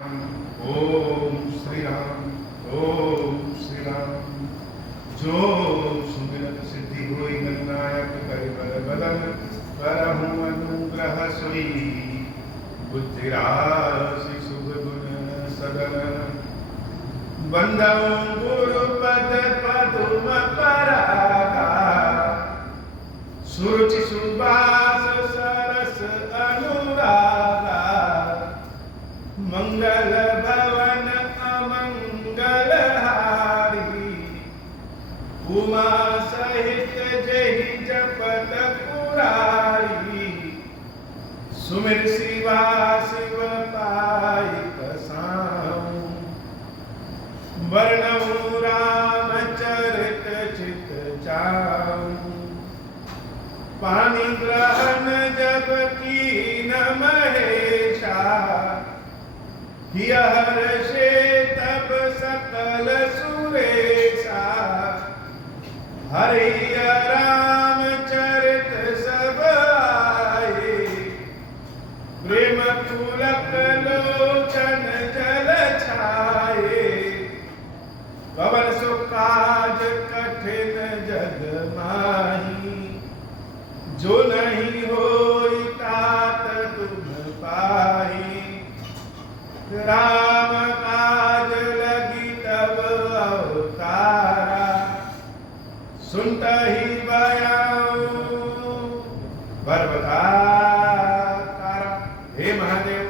ओम श्री राम। ओम श्री राम। जो सुमिरत सिद्धि होई गणनायक करि बल बदन करहु अनुग्रह सोई बुद्धि राशि शुभ गुण सदन बंदौ गुरु पद पदुम परागा सुरुचि सुबास सरस अनुरागा मंगल भवन अमंगल हारी उमा सहित जहि जपत पुरारी सुमिर शिवा शिव पाई पसाऊं वर्णऊ रामचरित चित जाऊं पानी ग्रहण जब कीन महेशा हर्षे तब सकल सुरेशा हरि रामचरित सब आए प्रेम पुलक लोचन जल छाए पवन सुकाज कठिन जग माही जो नहीं होई तात तुम पाई राम काज लगी तब अवतारा सुनत ही बयाऊं बरबतारा। हे महादेव,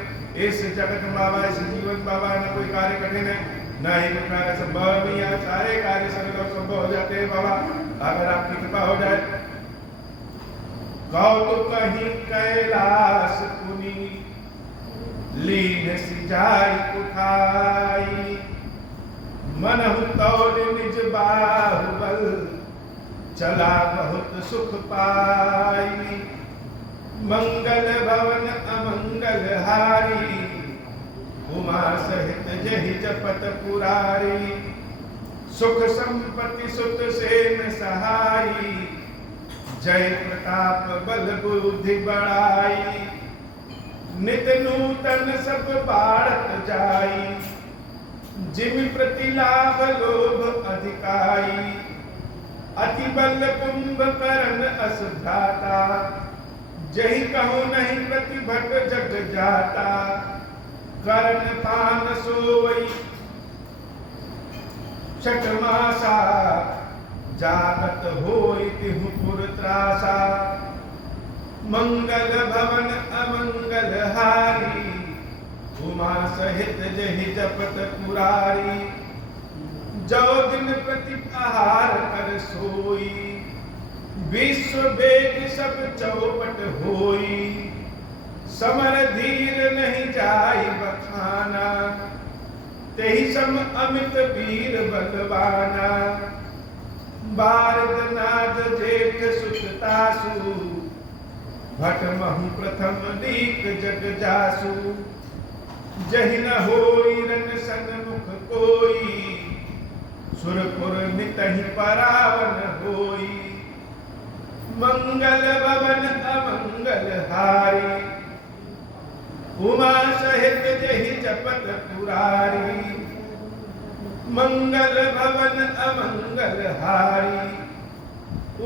इस जगत बाबा, इस जीवन बाबा न कोई कार्य कठिन है, न ही कोई कार्य संभव नहीं है। सारे कार्य सर्वदा संभव हो जाते हैं बाबा, अगर आपकी कृपा हो जाए। कौतुक कहीं कैलाश पुनी लीन सिजाई उठाई मनहु तौल निज बाहुबल चला बहुत सुख पाई मंगल भवन अमंगल हारी उमा सहित जहि जपत पुरारी सुख संपत्ति सुत सेन सहाई जय प्रताप बल बुद्धि बढ़ाई नित नूतन सब बाढ़त जाई जिमि प्रति लाभ लोभ अधिकाई अति बल कुंभकर्ण अस भ्राता जहि कहूँ नहीं प्रतिभट जग जाता कर्ण पान सोई चकमासा जागत होई तिहु पुर त्रासा मंगल भवन अमंगल हारी उमा सहित जहि जपत पुरारी जो दिन प्रति आहार कर सोई विश्व वेग सब चौपट होई समर धीर नहीं जाई बखाना तेहि सम अमित वीर बलवाना बारद नाद जेठ सुततासु भट महु प्रथम दीक जग जासु जहि न होई रन सन्मुख कोई सुरपुर नितहि परावन होई मंगल भवन अमंगल हारी उमा सहित जहि जपत पुरारी मंगल भवन अमंगल हारी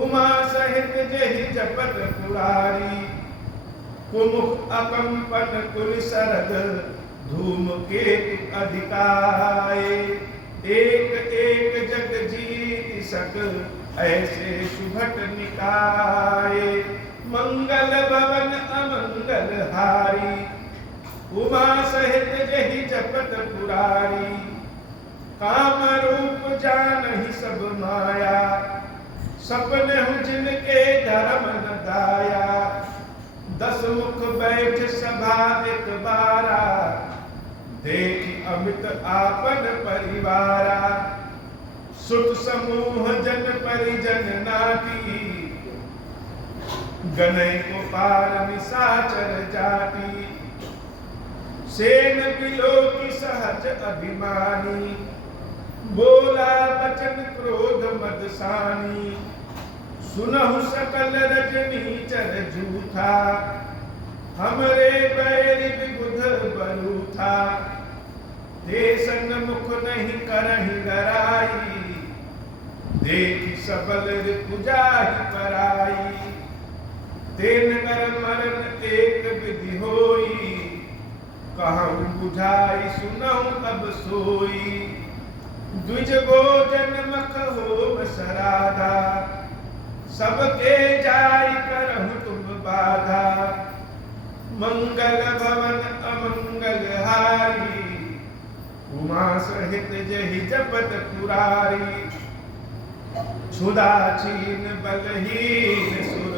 उमा सहित जहि जपत पुरारी कुमुख अकंपन कुल सरद धूम केतु अधिकाए एक एक जग जीत सक ऐसे सुभट निकाये मंगल भवन अमंगल हारी उमा सहित जहि जपत पुरारी काम रूप जानहि सब माया सपने हूँ जिनके धर्म न दाया दस मुख बैठ सभा एक बारा देख अमित आपन परिवारा सुत समूह जन परिजन नाटी गनय गोपाल निशाचर जाति सेन बिलो की सहज अभिमानी बोला बचन क्रोध मदसानी सुनहु सकल रजनी चर जूथा हमरे बैर विबुध बरूथा ते सन्मुख नहीं करहि डराई, देखि सबल रिपुजाहि पराई। तेन कर मरण एक विधि होई, कहूँ बुझाई सुनऊँ अब सोई। द्विज भोजन मख होम सराधा, सबके जाय करहु तुम बाधा। मंगल भवन अमंगल हारी, उमा सहित जहि जपत पुरारी। क्षुधा छीन बलहीन सुर,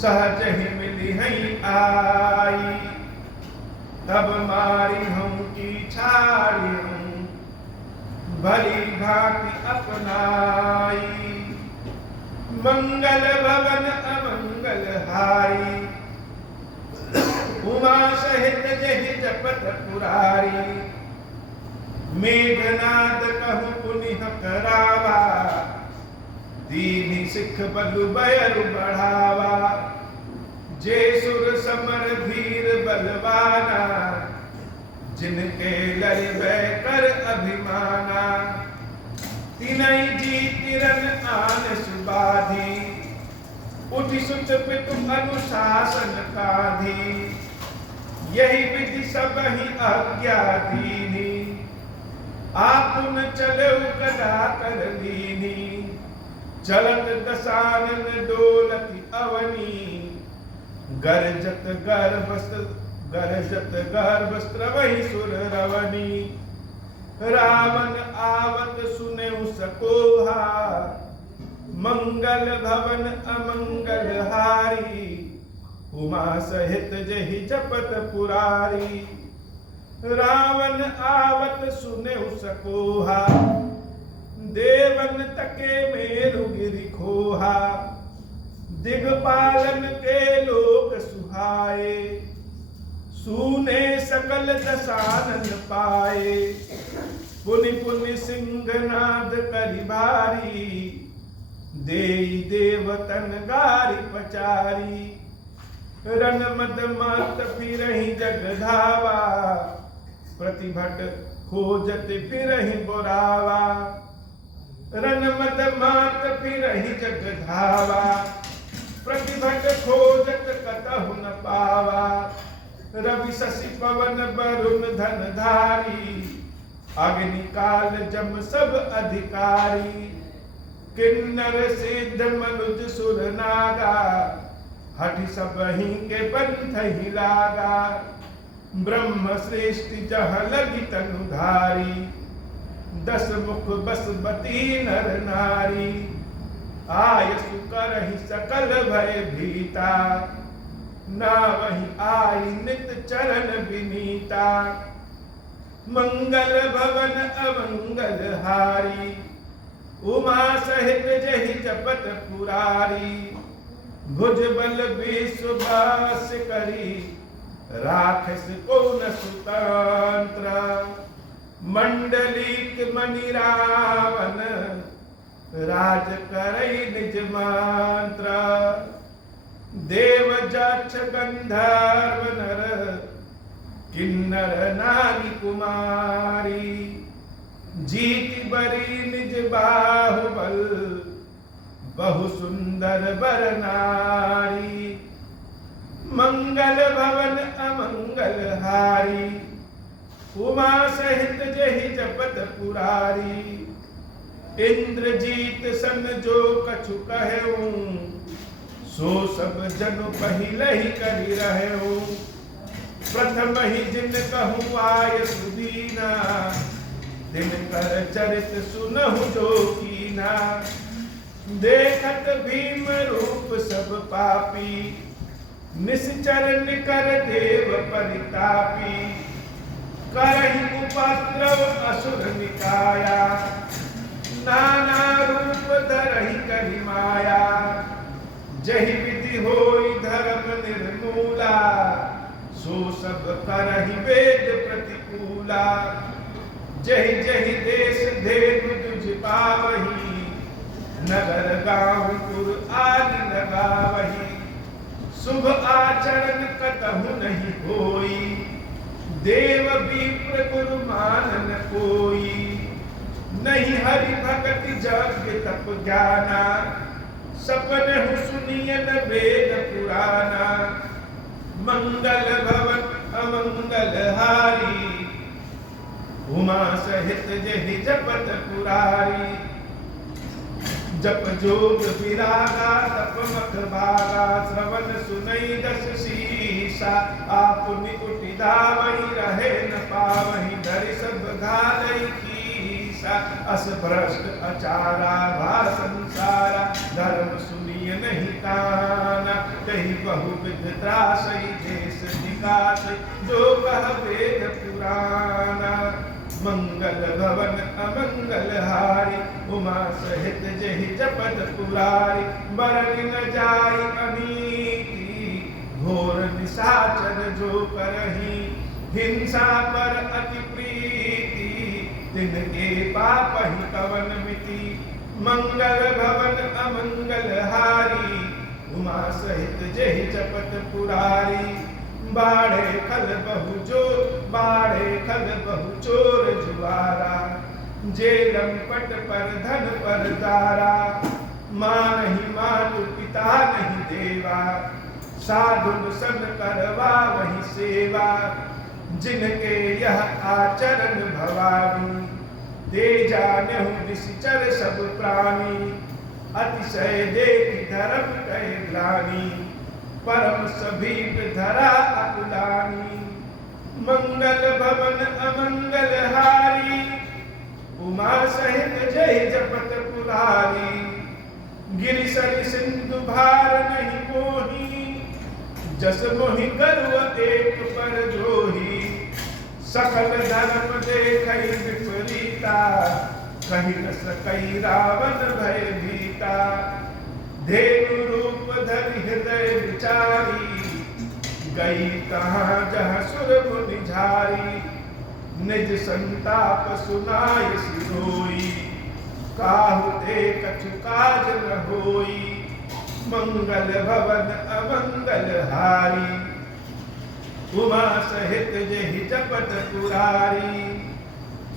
सहज ही मिली हई आई। तब मारी हूँ की छाड़ी हूँ, भली भांति अपनाई। मंगल भवन अमंगल हारी, उमा सहित जहि जपत पुरारी। मेघनाद कहूँ पुनिह करावा, दीनि सिख बलु बयरु बढ़ावा। जे सुर समर धीर बलवाना, जिनके लड़बे कर अभिमाना। तिनहि जी किरण आन सुबाधी, उठि सुत पितु अनुशासन काधी। यही विधि सबहि आज्ञा दीनी, आपुन चलऊ गदा कर लीनी। चलत दसानन डोलति अवनी, गरजत गर्भस्त्र वही सुर रवनी। रावण आवत सुनेउ सकोहा, मंगल भवन अमंगल हारी। उमा सहित जहि जपत पुरारी। रावण आवत सुनेउ सकोहा, देवन तके मेरु गिरि खोहा। दिगपालन के लोक सुहाए, सूने सकल दसानन पाए। पुनि पुनि सिंहनाद करि भारी, देई देवतन गारि पचारी। रन मद मात फिरहि जग धावा, प्रतिभट खोजत फिरहि बोरावा। रन मद मात फिरहि जग धावा, प्रतिभट खोजत कतहु न पावा। रवि शशि पवन वरुण धन धारी, अग्नि काल जम सब अधिकारी। किन्नर सिद्ध मनुज सुर नागा, हठि सबहि के पंथ ही लागा। ब्रह्म सृष्टि जह लगी तनुधारी, दस मुख बसबती नर नारी। आयसु करहि सकल भय भीता, ना वही आई नित चरण विनीता। मंगल भवन अमंगल हारी, उमा सहित जहि जपत पुरारी। भुज बल विश्वास करी, राखस को न सुतंत्र। मंडलीक मणि रावण, राज करई निज मंत्र। देव जक्ष गंधर्व नर, किन्नर नारी कुमारी। जीति बरी निज बाहुबल, बहु सुंदर बर नारी। मंगल भवन अमंगल हारी, उमा सहित जहि जपत पुरारी। इंद्रजीत सन जो कछु कहूँ, सो सब जनु पहिले ही करी रहूँ। प्रथम ही जिन कहूँ आय सुदीना, दिन कर चरित सुनहु जो कीना। देखत भीम रूप सब पापी, निश्चर निकर देव परितापी। करहि उपद्रव असुर निकाया, नाना रूप धरहि करि माया। जहि विधि होई धर्म निर्मूला, सो सब करहि वेद प्रतिकूला। जहि जहि देश धेनु दुझ पावही, नगर गाँव पुर आदि लगावही। शुभ आचरण कतहु नहीं होई, देव विप्र गुरु यज्ञ तप ज्ञाना, सपन सुनियन वेद पुराना। मंगल भवन अमंगल हारी, उमा सहित जहि जपत पुरारी। जप जोग विरागा तप मत भागा, श्रवण सुनई दस शीसा। आप निकुटि दावहि रहे न पावहि, धरि सब घालई कीसा। अस भ्रष्ट अचारा भा संसारा, धर्म सुनिय नहीं काना। कही बहुविध त्रासई देश विकासई, जो कह वेद पुराना। मंगल भवन अमंगल हारी, उमा सहित जहि जपत पुरारी। बरन न जाई अनीति, घोर निशाचर जो करही। हिंसा पर अति प्रीति, तिनके पाप ही कवन मिति। मंगल भवन अमंगल हारी, उमा सहित जहि जपत पुरारी। बाढ़े खल बहु चोर जुआरा, जेलम पट पर धन पर दारा। माँ नहीं मातु पिता नहीं देवा, साधुन सन करवा वही सेवा। जिनके यह आचरण भवानी, दे जानहु निश्चर सब प्राणी। अतिशय देख धर्म कहे ग्लानि, परम सभी धरा अकुलानी। मंगल भवन अमंगल हारी, उमा सहित जय जपत पुरारी। गिरिसर सिंधु भार नहीं मोही, जस मोहि गर्व एक पर जोही। सकल धर्म देखई विपरीता, कही न सकई रावण भय भीता। धेनु रूप धरि हृदय विचारी, गई कहाँ जहाँ सुर मुनि झारी। निज संताप सुनाय सिरोई, काहु ते कछु काज न होई। मंगल भवन अमंगल हारी, उमा सहित जहि जपत पुरारी।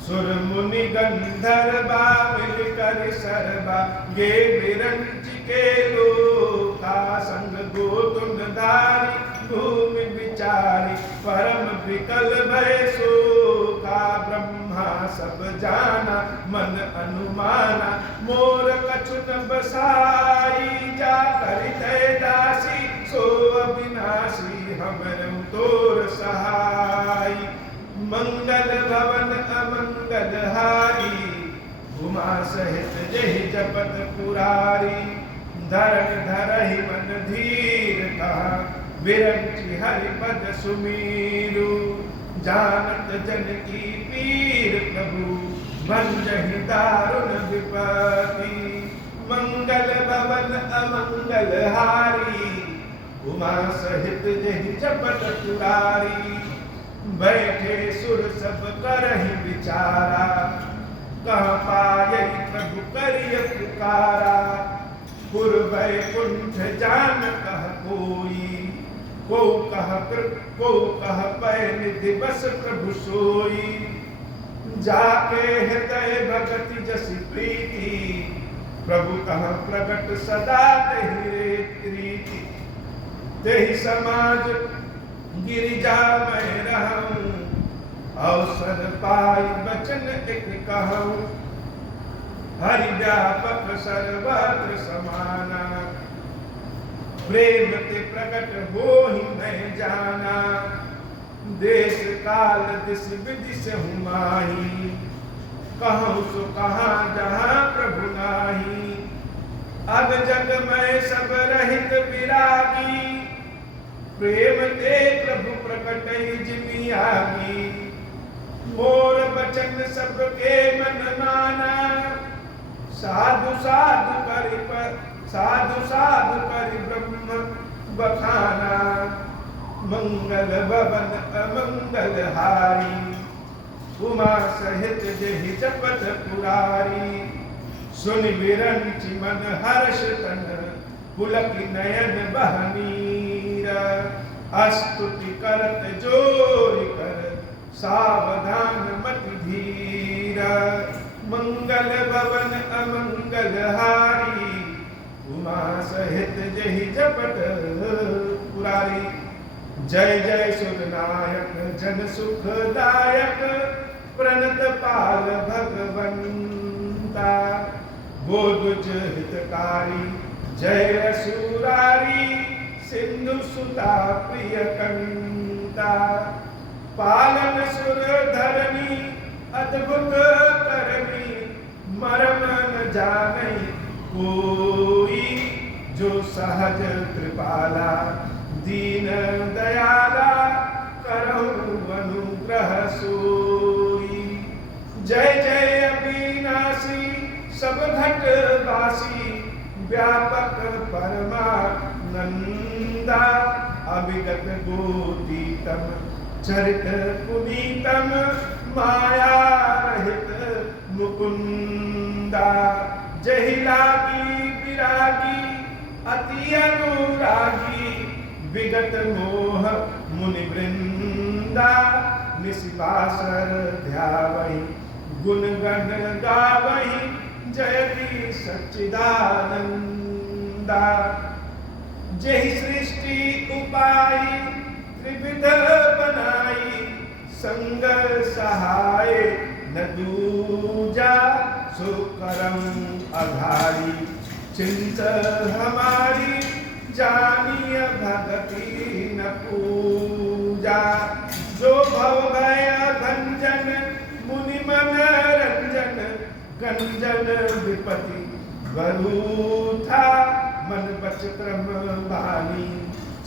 सुर मुनि गंधर्वा मिल कर सरबा, गे बिरंच के लोका। संग गोतुन धारी भूमि विचारी, परम विकल भय शोका। ब्रह्मा सब जाना मन अनुमाना, मोर कछु न बसाई। जा करितै दासी सो अविनाशी, हमरहु तोर सहाय। मंगल भवन अमंगल हारी, उमा सहित जहि जपत पुरारी। धरण धरहि मन धीर कहा, विरंचि हरिपद सुमीरु। जानत जन की पीर प्रभु, भंजहि दारुण विपति। मंगल भवन अमंगल हारी, उमा सहित जहि जपत पुरारी। बैठे सुर सब करहि विचारा, कह पायै प्रभु करिय पुकारा। पुर वैकुंठ जान कह कोई, को कह पै निधि बस प्रभु सोई। जाके हृदय भगति जसि प्रीति, प्रभु कह प्रगट सदा तेहि रीति। तेहि समाज गिरिजा में रहूं, अवसर पाई बचन एक कहूं। हरि व्यापक सर्वत्र समाना, प्रेम ते प्रकट होहि मैं जाना। देश काल दिस विदिश हूँ माही, कहूँ सो कहाँ जहाँ प्रभु नाही। अब जग में सब रहित विरागी, प्रेम ते प्रभु प्रकटहि जिमि आगी। मोर बचन सबके मन माना, साधु साधु करि ब्रह्म बखाना। मंगल भवन अमंगल हारी, उमा सहित जहि जपत पुरारी। सुन विरंचि मन हर्ष तन, पुलक नयन बहनीर। स्तुति करत जोरि कर, सावधान मति धीर। मंगल भवन अमंगल मंगलहारी उमा सहित जहि जपत पुरारी। जय जय सुरनायक जन सुखदायक प्रणत पाल भगवंता। गोदुज हितकारी जय असुरारी सिंधु सुता प्रिय कंता। पालन सुर धरनी अद्भुत करनी मरम न जाने कोई। जो सहज कृपाला दीन दयाला करहु अनुग्रह सोई। जय जय अविनाशी सब घट वासी व्यापक परमानंदा। अविगत गोतीतम चरित पुनीतम माया रहित मुकुंदा। जहि लागी विरागी अति अनुरागी विगत मोह मुनि वृंदा। निशिपासर ध्यावहि गुण गण गावहि जयति सच्चिदानंदा। जहि सृष्टि उपाई त्रिविध बनाई संग सहाय न दूजा। सो करम आधारी चिंत हमारी जानिय भगति न पूजा। जो भव भय भंजन मुनि मन रंजन गंजन विपति वरूथा। मन बच क्रम बानी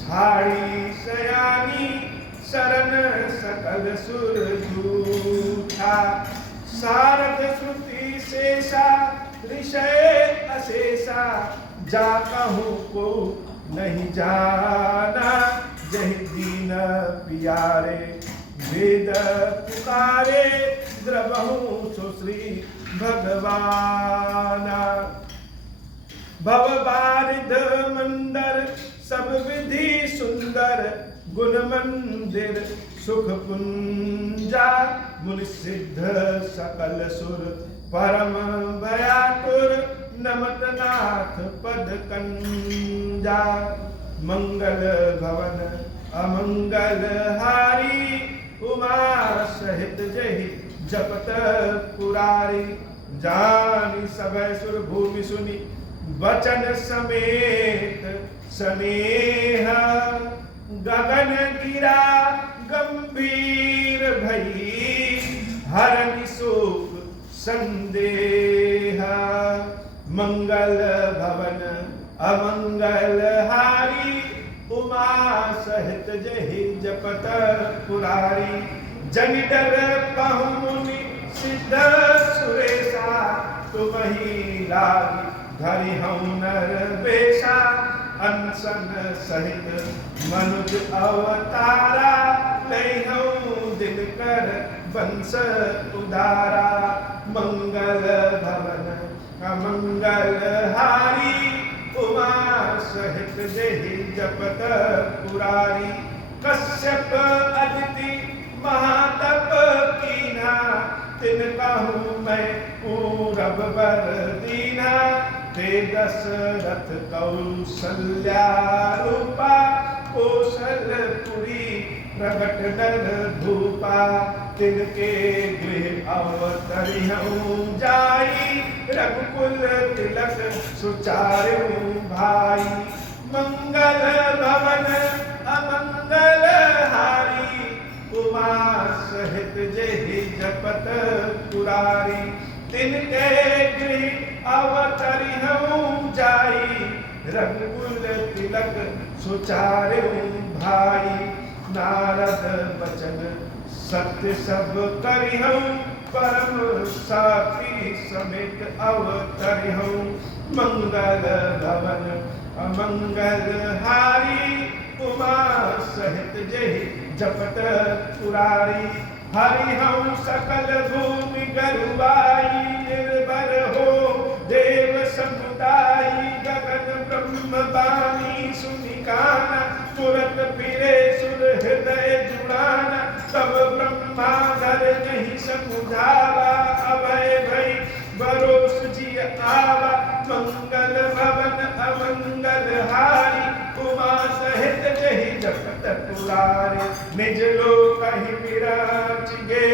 छाड़ी सयानी शरण सकल सुर जूठा। सारद श्रुति शेषा ऋषय अशेषा जा कहूँ को नहीं जाना। जहि दीन पियारे वेद पुकारे द्रवहु सो श्री भगवाना। भव बारिध मंदर सब विधि सुंदर गुण मंदिर सुख पुंजा। मुनि सिद्ध सकल सुर परम भयातुर नमत नाथ पद कंजा। मंगल भवन अमंगल हारी उमा सहित जहि जपत पुरारी। जानि सभय सुर भूमि सुनि वचन समेत स्नेह। गगन गिरा गंभीर भई हरनि शोक संदेह। मंगल भवन अमंगल हारी उमा सहित जहि जपत पुरारी। जनि डर पहु मुनि सिद्ध सुरेशा तुमहि लागी धरि हऊँ नर बेशा। अनशन सहित मनुज अवतारा लहऊँ दिनकर वंश उदारा। मंगल भवन अमंगल हारी उमा सहित जहि जपत पुरारी। कश्यप अदिति महातप कीन्हा तिन कहूँ मैं पूरब बर दीन्हा। ते दशरथ कौसल्या रूपा कौशलपुरी प्रगट नर धूपा। तिनके गृह अवतरिहूँ जाई रघुकुल तिलक सुचारू भाई। मंगल भवन अमंगल हारी उमा सहित जहि जपत पुरारी। तिनके गृह अवतरिहूँ जाई रघुकुल तिलक सुचारू भाई। नारद बचन सत्य सब करिहूँ परम साथी समेत अवतरिहूँ। मंगल भवन अमंगल हारी उमा सहित जहि जपत पुरारी। हरिहूँ सकल भूमि गरुवाई निर्भर हो देव समुदायी। गगन ब्रह्म बानी सुनिकाना तुरत फिरे सुर हृदय जुड़ाना। तब ब्रह्माधर नहीं समुझावा अभय भई भरोस जी आवा। मंगल भवन अमंगल हारी उमा सहित जहि जपत पुरारी निज लोक ही विराज गे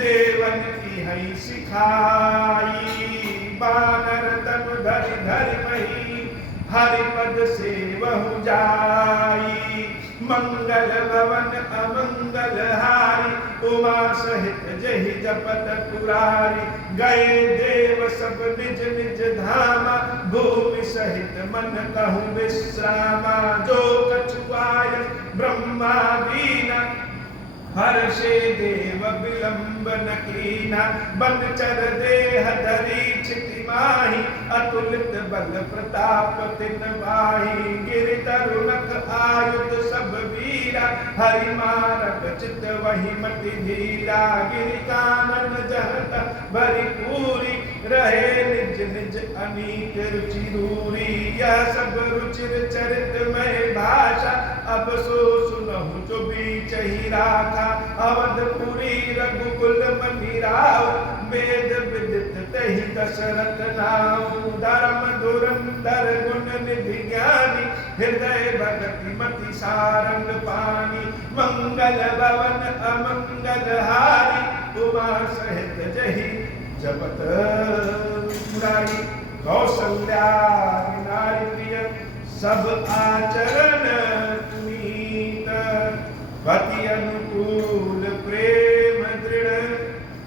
देवन की हई सिखाई बानर तनु धरि धरि मही हरि पद सेवहु जाई मंगल भवन अमंगल हारी उमा सहित जहि जपत पुरारी गए देव सब निज निज धामा भूमि सहित मन कहूँ विश्रामा जो कछुआय ब्रह्मा दीना हर्षे देव विलंबन कीना बनचर देह धरी छिति माही अतुलित बल प्रताप तिन वाही गिरि तरुणक आयुध सब वीरा हरि मारक चित वही मति धीरा गिरि कानन जहत भरी पूरी रहे निज निज अनीक रुचि रूरी यह सब रुचिर चरित में भाषा अब सो सुनहु जो बीच ही राखा अवधपुरी रघुकुल मनिराव वेद विदित तहि दशरथ नाम धर्म धुरंधर गुण निधि ज्ञानी हृदय भगति मति सारंग पानी मंगल भवन अमंगल हारी उमा सहित जहि जपत पुरारी कौसल्या नारी प्रिय सब आचरण पुनीत पति अनुकूल प्रेम दृढ़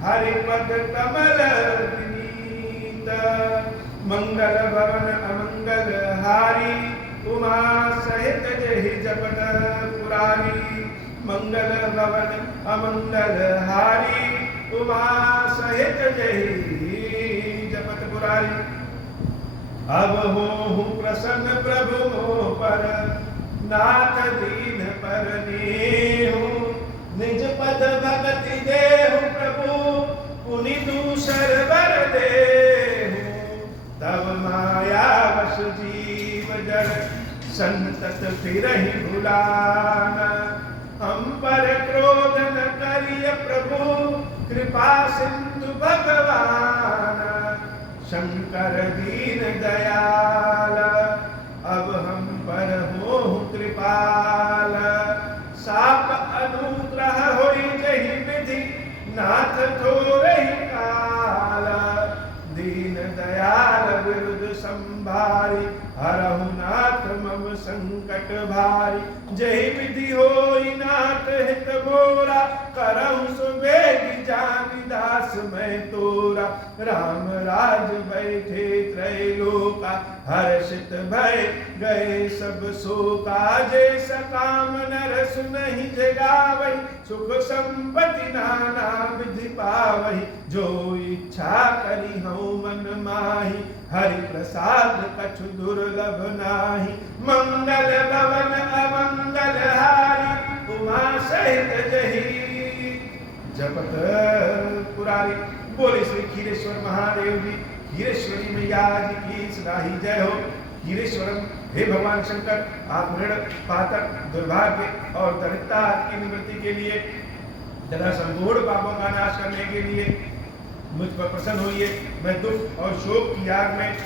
हरिपद कमल विनीत मंगल भवन अमंगल हारी उमा सहित जहि जपत पुरारी मंगल भवन अमंगल हारी उमा सहित जहि जपत पुरारी अब हो प्रसन्न प्रभु मोह पर नाथ दीन पर नेहु निज पद भगति देहु प्रभु पुनि दूसर बर देहु तब माया वश जीव जड़ संतत फिरहि भुलाना हम पर क्रोध न करिय प्रभु कृपा सिंधु भगवान शंकर दीन दयाल अब हम पर हो कृपाल साप अनुग्रह होई जहि विधि नाथ थोरहि काल दीन दयाल विरुद्ध संभारी हरहु नाथ मम संकट भारी जहि विधि होई नाथ हित मोरा करहु सुबेगी जानि दास मैं तोरा राम राज बैठे त्रैलोका हर्षित भय गए सब शोका जैसा काम नर सुनहि जगावहि सुख संपत्ति नाना विधि पावहि जो इच्छा करी हूँ मन माही हरि प्रसाद कछु दुर्लभ नाही मंगल भवन अमंगल हारी उमा सहित जहि जपत पुरारी बोले श्री खीरेश्वर महादेव जी खीरेश्वरी मैया जी की सदा ही जय हो। खीरेश्वरम हे भगवान शंकर आप ऋण पातक दुर्भाग्य और दरिद्रता की निवृत्ति के लिए तथा संपूर्ण पापों का नाश करने के लिए मुझ पर प्रसन्न होइए। मैं दुख और शोक की आग में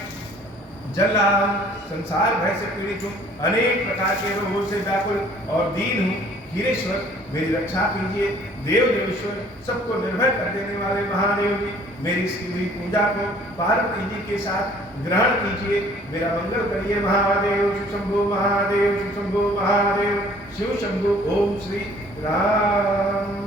जल रहा हूँ, संसार भय से पीड़ित हूँ, अनेक प्रकार के रोगों से व्याकुल और दीन हूँ। खीरेश्वर मेरी रक्षा कीजिए। देव देवेश्वर सबको निर्भय कर देने वाले महादेव जी मेरी इसकी हुई पूजा को पार्वती जी के साथ ग्रहण कीजिए। मेरा मंगल करिए महादेव। शिव शंभु महादेव, शिव शंभु महादेव, शिव शंभु। ओम श्री राम।